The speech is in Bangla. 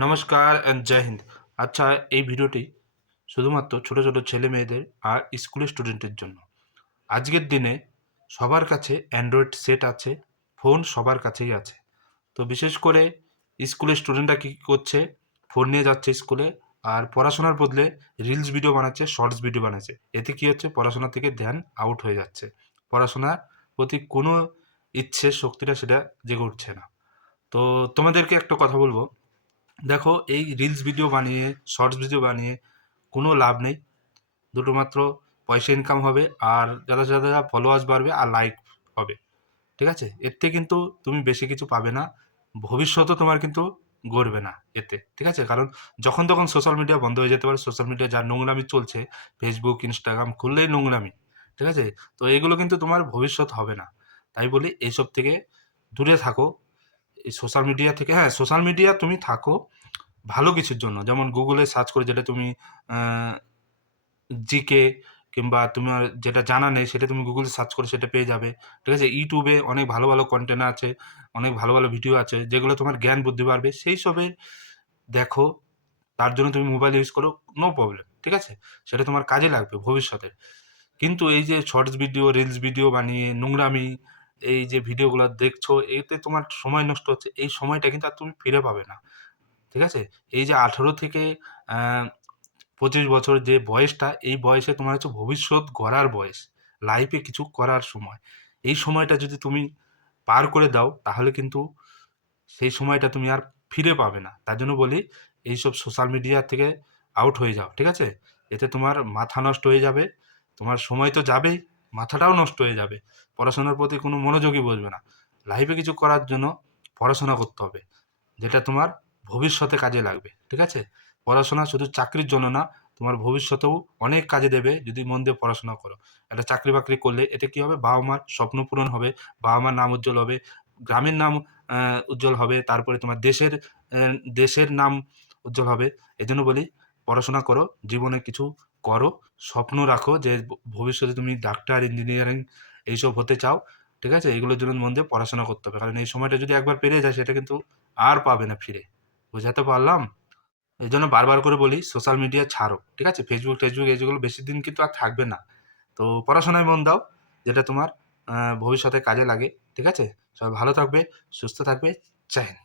নমস্কার অ্যান্ড জয় হিন্দ। আচ্ছা, এই ভিডিওটি শুধুমাত্র ছোট ছোট ছেলে মেয়েদের আর স্কুলের স্টুডেন্টের জন্য। আজকের দিনে সবার কাছে অ্যান্ড্রয়েড সেট আছে, ফোন সবার কাছেই আছে। তো বিশেষ করে স্কুলের স্টুডেন্টরা কী করছে, ফোন নিয়ে যাচ্ছে স্কুলে আর পড়াশোনার বদলে রিলস ভিডিও বানাচ্ছে, শর্টস ভিডিও বানাচ্ছে। এতে কী হচ্ছে, পড়াশোনা থেকে ধ্যান আউট হয়ে যাচ্ছে। পড়াশোনার প্রতি কোনো ইচ্ছে শক্তিটা সেটা জেগে উঠছে না। তো তোমাদেরকে একটা কথা বলবো, দেখো এই রিলস ভিডিও বানিয়ে, শর্টস ভিডিও বানিয়ে কোনো লাভ নেই। দুটো মাত্র পয়সা ইনকাম হবে আর যারা যারা ফলোয়ার্স বাড়বে আর লাইক হবে, ঠিক আছে? এর থেকে কিন্তু তুমি বেশি কিছু পাবে না। ভবিষ্যতও তোমার কিন্তু গড়বে না এতে, ঠিক আছে? কারণ যখন তখন সোশ্যাল মিডিয়া বন্ধ হয়ে যেতে পারে। সোশ্যাল মিডিয়া যা নোংরামি চলছে, ফেসবুক, ইনস্টাগ্রাম খুললেই নোংরামি, ঠিক আছে? তো এগুলো কিন্তু তোমার ভবিষ্যৎ হবে না। তাই বলি এইসব থেকে দূরে থাকো। এই সোশ্যাল মিডিয়া থেকে, হ্যাঁ, সোশ্যাল মিডিয়া তুমি থাকো ভালো কিছুর জন্য। যেমন গুগলে সার্চ করে যেটা তুমি জিকে কিংবা তোমার যেটা জানা নেই সেটা তুমি গুগলে সার্চ করে সেটা পেয়ে যাবে, ঠিক আছে? ইউটিউবে অনেক ভালো ভালো কন্টেন্ট আছে, অনেক ভালো ভালো ভিডিও আছে যেগুলো তোমার জ্ঞান বুদ্ধি বাড়বে, সেই সবের দেখো। তার জন্য তুমি মোবাইল ইউজ করো, নো প্রবলেম, ঠিক আছে? সেটা তোমার কাজে লাগবে ভবিষ্যতে। কিন্তু এই যে শর্টস ভিডিও, রিলস ভিডিও বানিয়ে নোংরামি, এই যে ভিডিওগুলো দেখছো, এতে তোমার সময় নষ্ট হচ্ছে। এই সময়টা কিন্তু আর তুমি ফিরে পাবে না, ঠিক আছে? এই যে 18 থেকে আ 25 বছর যে বয়সটা, এই বয়সে তোমার হচ্ছে ভবিষ্যৎ গড়ার বয়স। লাইফে কিছু করার সময়। এই সময়টা যদি তুমি পার করে দাও, তাহলে কিন্তু সেই সময়টা তুমি আর ফিরে পাবে না। তার জন্য বলি, এইসব সোশ্যাল মিডিয়া থেকে আউট হয়ে যাও, ঠিক আছে? এতে তোমার মাথা নষ্ট হয়ে যাবে। তোমার সময় তো যাবেই, মাথাটাও নষ্ট হয়ে যাবে। পড়াশোনার প্রতি কোনো মনোযোগই বসবে না। লাইফে কিছু করার জন্য পড়াশোনা করতে হবে, যেটা তোমার ভবিষ্যতে কাজে লাগবে, ঠিক আছে? পড়াশোনা শুধু চাকরির জন্য না, তোমার ভবিষ্যতেও অনেক কাজে দেবে যদি মন দিয়ে পড়াশোনা করো। একটা চাকরি-বাকরি করলে এতে কি হবে? বাবা-মার স্বপ্ন পূরণ হবে, বাবা-মার নাম উজ্জ্বল হবে, গ্রামের নাম উজ্জ্বল হবে, তারপরে তোমার দেশের নাম উজ্জ্বল হবে। এজন্য বলি, পড়াশোনা করো, জীবনে কিছু করো, স্বপ্ন রাখো যে ভবিষ্যতে তুমি ডাক্তার, ইঞ্জিনিয়ারিং এইসব হতে চাও, ঠিক আছে? এগুলোর জন্য মন দিয়ে পড়াশোনা করতে হবে। কারণ এই সময়টা যদি একবার পেরিয়ে যায় সেটা কিন্তু আর পাবে না ফিরে। বোঝাতে পারলাম? এজন্য বারবার করে বলি, সোশ্যাল মিডিয়া ছাড়ো, ঠিক আছে? ফেসবুক যেগুলো বেশিদিন কিন্তু আর থাকবে না। তো পড়াশোনায় মন দাও, যেটা তোমার ভবিষ্যতে কাজে লাগে, ঠিক আছে? সবাই ভালো থাকবে, সুস্থ থাকবে। জয় হিন্দ।